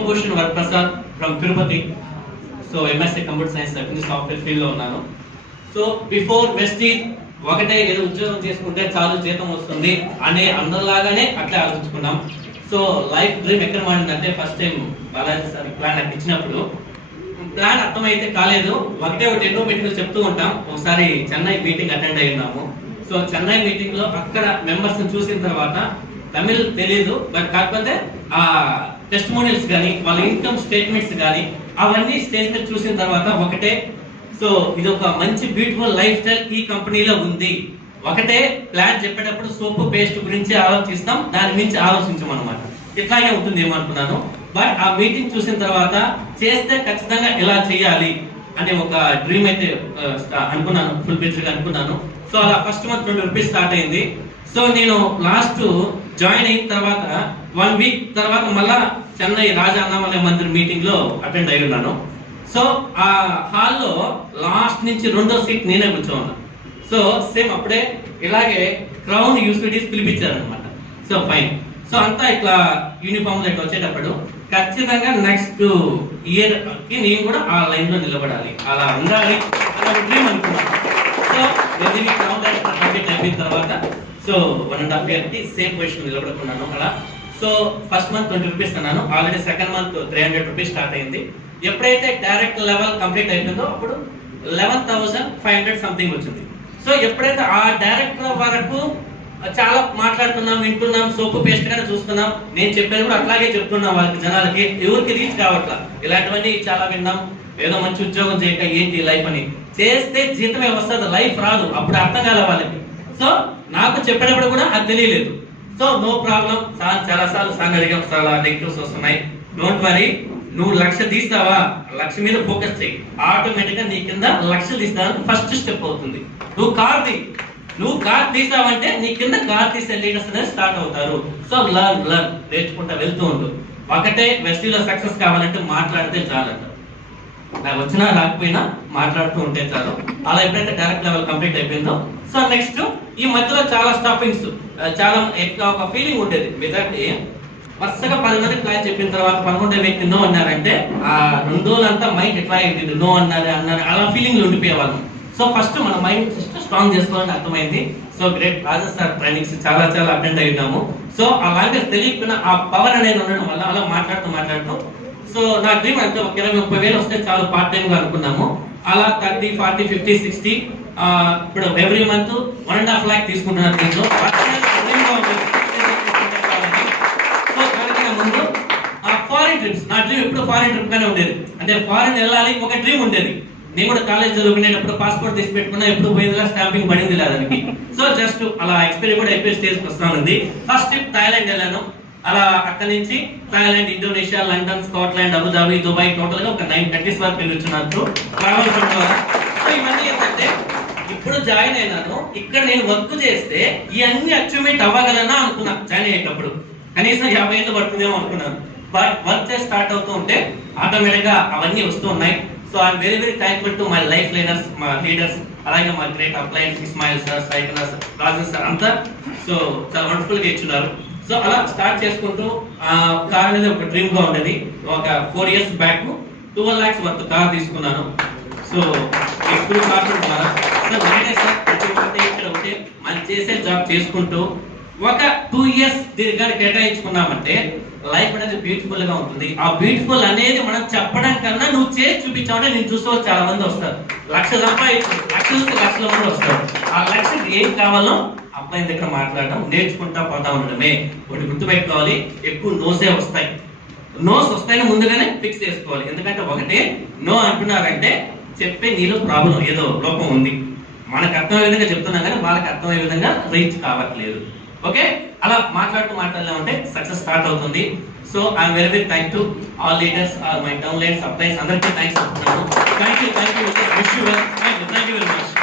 Bimbabhushan Varaprasad from Tirupati so MSc computer science అయిపోయింది software ఫీల్డ్లో ఉన్నాను. సో బిఫోర్ వెస్టీ ఒకటే ఏదో ఉద్యోగం చేసుకుంటే చాలు జీతం వస్తుంది అనే అందరిలాగానే అట్లే ఆలోచించుకున్నాం. సో లైఫ్ డ్రీమ్ ఎక్కడ మాడిందంటే first time Balaji sir plan నాకు ఇచ్చినప్పుడు. ప్లాన్ అర్థమైతే కాలేదు. ఒకటే ఒకటి ఎన్నో మీటింగ్లు చెప్తూ ఉంటాం. ఒకసారి చెన్నై మీటింగ్ అటెండ్ అయి ఉన్నాము. సో చెన్నై మీటింగ్లో అక్కడ మెంబర్స్ చూసిన తర్వాత తమిళ్ తెలియదు బట్ కాకపోతే ఆ టెస్టిమోనియల్స్ కానీ వాళ్ళ ఇన్కమ్ స్టేట్మెంట్స్ కానీ అవన్నీ స్టేజ్ మీద చూసిన తర్వాత ఒకటే సో ఇది ఒక మంచి బ్యూటిఫుల్ లైఫ్ స్టైల్ ఈ కంపెనీలో ఉంది. ఒకటే ప్లాన్ చెప్పేటప్పుడు సోపు పేస్ట్ గురించి ఆలోచిస్తాం దాని గురించి ఆలోచించాం అనమాట ఇట్లాగే ఉంటుంది ఏమనుకున్నాను బట్ ఆ మీటింగ్ చూసిన తర్వాత చేస్తే ఖచ్చితంగా ఇలా చేయాలి అనే ఒక డ్రీమ్ అయితే అనుకున్నాను ఫుల్ అనుకున్నాను. సో అలా first month twenty rupees start అయింది. సో నేను లాస్ట్ జాయిన్ అయిన తర్వాత వన్ వీక్ తర్వాత మళ్ళా చెన్నై రాజా అన్నామలై మందిర్ మీటింగ్లో అటెండ్ అయి ఉన్నాను. సో ఆ హాల్లో లాస్ట్ నుంచి రెండో సీట్ నేనే కూర్చోన్నాను సో సేమ్ అప్పుడే ఇలాగే క్రౌన్ యూసిటీస్ పిలిపించారు అనమాట సో ఫైన్ సో అంతా ఇట్లా యూనిఫామ్ ఇట్లా వచ్చేటప్పుడు ఖచ్చితంగా నెక్స్ట్ ఇయర్కి నేను కూడా ఆ లైన్లో నిలబడాలి. అలా ఉండాలి అలా డ్రీమ్ అనుకున్నాను. సో ఎదిగి కంప్లీట్ అయిపోయిన తర్వాత సో వన్ అండ్ హాఫ్ ఇయర్కి సేమ్ పొజిషన్ నిలబడుకున్నాను అలా so first month twenty rupees అన్నాను. Already second month three hundred rupees start అయింది. ఎప్పుడైతే డైరెక్ట్ లెవెల్ కంప్లీట్ అయిపోయిందో అప్పుడు eleven thousand five hundred something వచ్చింది. సో ఎప్పుడైతే ఆ డైరెక్టర్ వరకు చాలా మాట్లాడుతున్నాం వింటున్నాం సోపు పేస్ట్ గానే చూస్తున్నాం. నేను చెప్పేది కూడా అట్లాగే చెప్తున్నాం వాళ్ళకి జనాలకి. ఎవరికి రీచ్ కావట్లా? ఇలాంటివన్నీ చాలా విన్నాం. ఏదో మంచి ఉద్యోగం చేయక ఏంటి లైఫ్ అని. చేస్తే జీతమే వస్తుంది లైఫ్ రాదు. అప్పుడు అర్థం కాలే వాళ్ళకి. సో నాకు చెప్పేటప్పుడు కూడా అది తెలియలేదు. సో నో ప్రాబ్లం సార్ చాలా సార్లు సాంగ్ అడిగాం. చాలా నెగిటివ్స్ వస్తున్నాయి. డోంట్ వరీ నువ్వు లక్ష తీస్తావా? లక్ష మీద ఫోకస్ చేయి ఆటోమేటిక్గా నీ కింద లక్షలు తీస్తావని ఫస్ట్ స్టెప్ అవుతుంది. నువ్వు కార్ నువ్వు కార్ తీసావంటే నీ కింద కార్ తీసే లీడర్స్ అనేది స్టార్ట్ అవుతారు. సో లర్న్ లర్న్ నేర్చుకుంటా వెళ్తూ ఉండు. ఒకటే వెస్టీలో సక్సెస్ కావాలంటే మాట్లాడితే చాలంట. నాకు వచ్చినా రాకపోయినా మాట్లాడుతూ ఉంటే చాలు. అలా ఎప్పుడైతే డైరెక్ట్ లెవెల్ కంప్లీట్ అయిపోయిందో సో నెక్స్ట్ ఈ మధ్యలో చాలా స్టాపింగ్స్ చాలా ఎక్కువ ఒక ఫీలింగ్ ఉండేది. మెజార్టీ వరుసగా పది మంది క్లాస్ చెప్పిన తర్వాత పదకొండో వ్యక్తి నో అన్నారంటే ఆ రెండు రోజులంతా మైండ్ ఎట్లా అయింది. నో అన్నారు అన్నారు అలా ఫీలింగ్ ఉండిపోయేవాళ్ళం. సో ఫస్ట్ మన మైండ్ ఫస్ట్ స్ట్రాంగ్ చేసుకోవాలని అర్థమైంది. So great Raja sir trainings చాలా చాలా అటెండ్ అయి ఉన్నాము. సో ఆ లాంగ్వేజ్ తెలియకపోయినా ఆ పవర్ అనేది ఉండడం వల్ల అలా మాట్లాడుతూ మాట్లాడుతూ. సో నా డ్రీమ్ అంటే ఒక ఇరవై ముప్పై వేలు వస్తే చాలా పార్ట్ టైం గా అనుకున్నాము. అలా థర్టీ ఫార్టీ ఫిఫ్టీ సిక్స్టీ ఇప్పుడు every month one and half lakh తీసుకుంటున్నారు దీంట్లో dream సో ఫారిన్ ట్రిప్స్ నా డ్రీమ్ ఎప్పుడు ఫారిన్ ట్రిప్ గానే ఉండేది. అంటే ఫారిన్ వెళ్ళాలి ఒక డ్రీమ్ ఉండేది. నేను కూడా కాలేజ్ చదువుకునేటప్పుడు పాస్పోర్ట్ తీసి పెట్టుకున్నా ఎప్పుడు పోయేదిలా స్టాంపింగ్ పడింది లేదానికి సో జస్ట్ అలా ఎక్స్పీరియన్స్ కూడా అయిపోయి స్టేజ్కి వస్తానుంది. ఫస్ట్ ట్రిప్ థాయిలాండ్ వెళ్ళాను. అలా అక్కడి నుంచి Thailand Indonesia London Scotland Abu Dhabi Dubai టోటల్గా ఒక నైన్ కంట్రీస్ వరకు వెళ్ళొచ్చినట్టు ట్రావెల్ సో ఇవన్నీ ఏంటంటే ఇప్పుడు జాయిన్ అయినాను. ఇక్కడ నేను వర్క్ చేస్తే ఇవన్నీ అచీవ్మెంట్ అవ్వగలనా అనుకున్నా. జాయిన్ అయ్యేటప్పుడు. కనీసం యాభై ఏళ్ళు పడుతుందేమో అనుకున్నాను. బట్ వర్క్ చేసి స్టార్ట్ అవుతూ ఉంటే ఆటోమేటిక్గా అవన్నీ వస్తూ ఉన్నాయి. So I'm very very thankful to my life leaders మా లీడర్స్ అలాగే మా great appliance Ismail sir cycle Rajan sir అంతా. సో చాలా వండర్ఫుల్గా ఇచ్చున్నారు. సో అలా స్టార్ట్ చేసుకుంటూ కార్ అనేది ఒక డ్రీమ్గా ఉండేది. ఒక four years back two lakhs worth car తీసుకున్నాను. సో ఎప్పుడు కార్పొరేట్ ద్వారా. సో నేనే సార్ ప్రతి ఒక్కటి ఇక్కడ ఉంటే మనం చేసే జాబ్ చేసుకుంటూ ఒక టూ ఇయర్స్ దీనికి కానీ కేటాయించుకున్నామంటే లైఫ్ అనేది బ్యూటిఫుల్గా ఉంటుంది. ఆ బ్యూటిఫుల్ అనేది మనం చెప్పడం కన్నా చేసి చూపించామంటే నేను చూస్తూ చాలా మంది వస్తారు. లక్ష సంపాదించు లక్ష చూస్తే లక్షల మంది వస్తారు. ఆ లక్ష ఏం కావాలో అబ్బాయి దగ్గర మాట్లాడడం నేర్చుకుంటా పోతా ఉండడమే. ఒకటి గుర్తుపెట్టుకోవాలి ఎక్కువ నోసే వస్తాయి. నోస్ వస్తాయని ముందుగానే ఫిక్స్ చేసుకోవాలి. ఎందుకంటే ఒకటే నో అంటున్నారంటే చెప్పే నీలో ప్రాబ్లం ఏదో లోపం ఉంది. మనకు అర్థమయ్యే విధంగా చెప్తున్నాం కానీ వాళ్ళకి అర్థమయ్యే విధంగా రీచ్ కావట్లేదు. ఓకే అలా మాట్లాడుతూ మాట్లాడలేమంటే సక్సెస్ స్టార్ట్ అవుతుంది. So I'm very, very thankful to all leaders, uh, my downline suppliers, Thank you, thank you. Thank you. Wish you well. Thank you. Thank you very much.